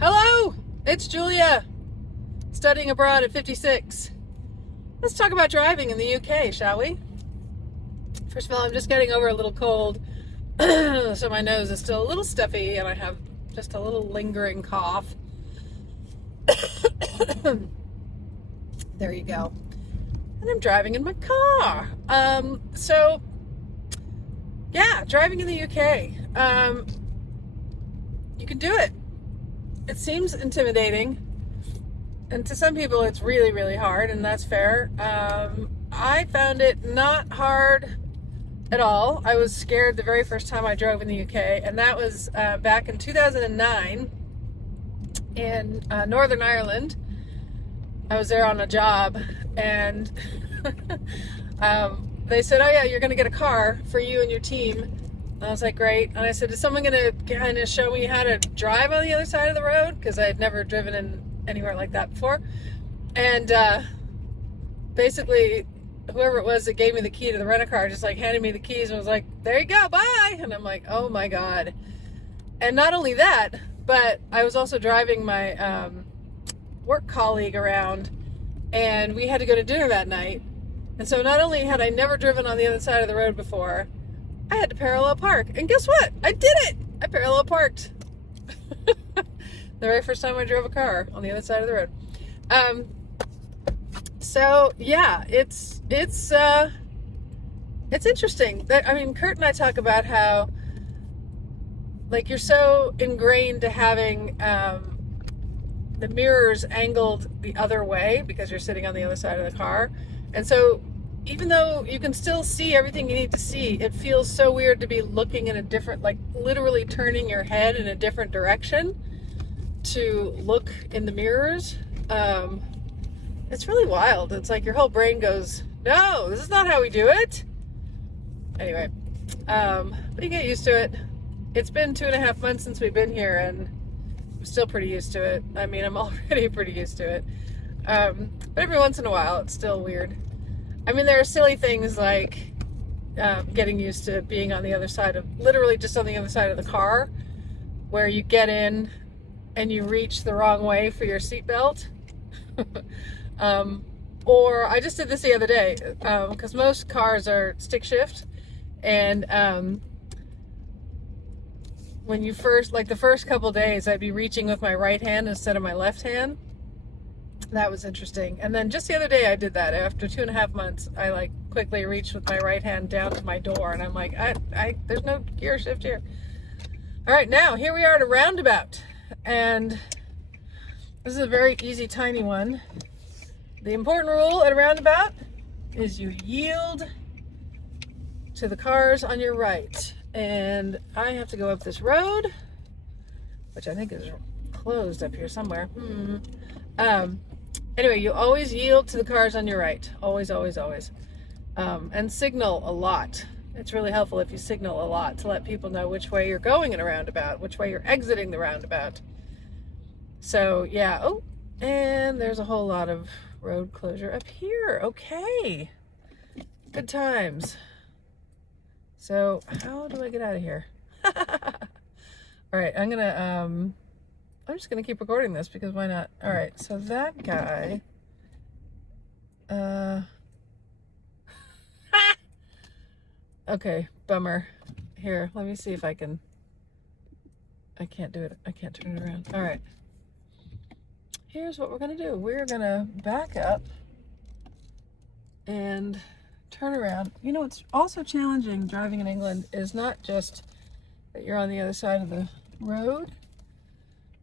Hello, it's Julia, studying abroad at 56. Let's talk about driving in the UK, shall we? First of all, I'm just getting over a little cold, so my nose is still a little stuffy and I have just a little lingering cough. There you go. And I'm driving in my car. Yeah, driving in the UK. You can do it. It seems intimidating, and to some people it's really, really hard, and that's fair. I found it not hard at all. I was scared the very first time I drove in the UK, and that was back in 2009 in Northern Ireland. I was there on a job, and they said, oh yeah, you're going to get a car for you and your team. And I was like, great. And I said, is someone going to kind of show me how to drive on the other side of the road? Because I had never driven in anywhere like that before. And basically, whoever it was that gave me the key to the rent-a-car just like handed me the keys and was like, there you go, bye. And I'm like, oh my God. And not only that, but I was also driving my work colleague around, and we had to go to dinner that night. And so not only had I never driven on the other side of the road before, I had to parallel park. And guess what? I did it! I parallel parked. The very first time I drove a car on the other side of the road. So yeah, it's interesting. I mean, Kurt and I talk about how, like, you're so ingrained to having the mirrors angled the other way because you're sitting on the other side of the car. And so even though you can still see everything you need to see, it feels so weird to be looking in a different, like literally turning your head in a different direction to look in the mirrors. It's really wild. It's like your whole brain goes, no, this is not how we do it. Anyway, but you get used to it. It's been 2.5 months since we've been here, and I'm still pretty used to it. I mean, I'm already pretty used to it. But every once in a while, it's still weird. I mean, there are silly things like getting used to being on the other side of, literally just on the other side of the car, where you get in and you reach the wrong way for your seatbelt. Or I just did this the other day, because most cars are stick shift, and when you first, like the first couple days, I'd be reaching with my right hand instead of my left hand. That was interesting. And then just the other day I did that. After 2.5 months, I like quickly reached with my right hand down to my door, and I'm like, there's no gear shift here. All right, now here we are at a roundabout, and this is a very easy, tiny one. The important rule at a roundabout is you yield to the cars on your right. And I have to go up this road, which I think is closed up here somewhere. Anyway, you always yield to the cars on your right. Always, always, always. And signal a lot. It's really helpful if you signal a lot to let people know which way you're going in a roundabout, which way you're exiting the roundabout. So, yeah. Oh, and there's a whole lot of road closure up here. Okay. Good times. So how do I get out of here? All right, I'm just gonna keep recording this because why not? All right, so that guy, okay, bummer. Here, let me see if I can't do it. I can't turn it around. All right, here's what we're gonna do. We're gonna back up and turn around. You know, what's also challenging driving in England is not just that you're on the other side of the road,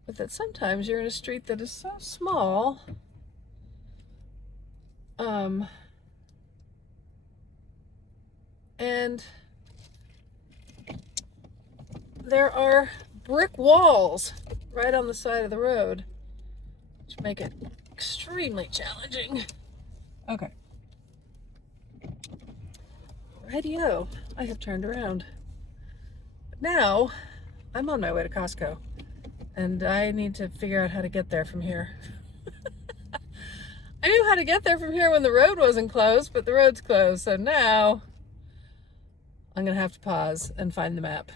but that sometimes you're in a street that is so small, and there are brick walls right on the side of the road, which make it extremely challenging. Okay. Radio, I have turned around. Now, I'm on my way to Costco, and I need to figure out how to get there from here. I knew how to get there from here when the road wasn't closed, but the road's closed, so now I'm gonna have to pause and find the map.